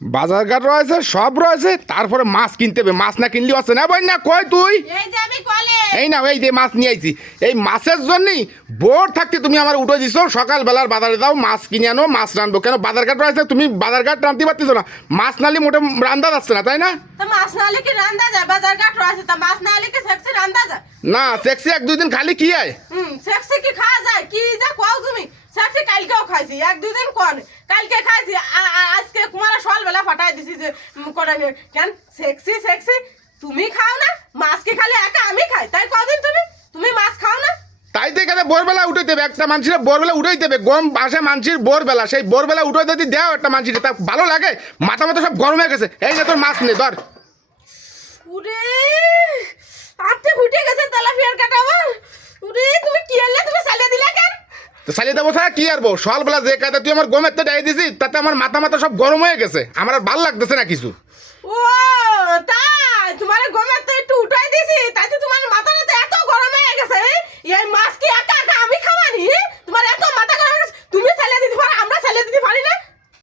বাজারঘাট রয়েছে সব রয়েছে, তারপরে মাছ কিনতে হবে। মাছ না কিনলে আছে না বই না কই তুই এই যে আমি কলে এই না এই যে মাছ নিয়ে আইছি। এই মাছের জন্যই বোর থাকতে তুমি আমার উঠে দিছো। সকালবেলার বাজারে যাও, মাছ কিনে আনো, মাছ রানবো। কেন বাজারঘাট রয়েছে, তুমি বাজারঘাট রানতে পারতেছো না? মাছ নালি মোটে রান্দা যাচ্ছে না, তাই না? তা মাছ না হলে কি রান্দা যায়? বাজার ঘাট রয়েছে, তা মাছ না হলে কি সেক্সি রান্দা যায়? না সেক্সি এক দুই দিন খালি কি আয়। সেক্সি কি খাওয়া যায়? কি যা কও তুমি? সেক্সি কালকেও খাইছি, এক দুই দিন কোন কালকে খাইছি, আজকে কুমারা সকালবেলা ফাটাই দিছি যে করে কেন সেক্সি সেক্সি তুমি খাও না? মাছ কি খালি একা আমি খাই তাই কদিন তুমি মাছ খাও না? তাই তো এখানে ভোরবেলা উঠে দেবে একটা মানুষের, ভোরবেলা উঠেই দেবে। গম আসে মানুষের ভোরবেলা, সেই ভোরবেলা উঠে যদি দেও একটা মানুষের, তা ভালো লাগে? মাথা মাথা সব গরম হয়ে গেছে। এই যে তোর মাছ নে ধর। উরে আটে ফুটে গেছে তেলাপিয়ার কাটা আমার। উরে তুমি কি আনলে? তুমি সালিয়ে দিলা কেন? তো চালিয়ে দেবো ছাড়া কি আরবো? সকালবেলা যে কাজে তুই আমার গমের তো ডাই দিছিস, তাতে আমার মাথা মাথা সব গরম হয়ে গেছে। আমার আর ভালো লাগতেছে না কিছু।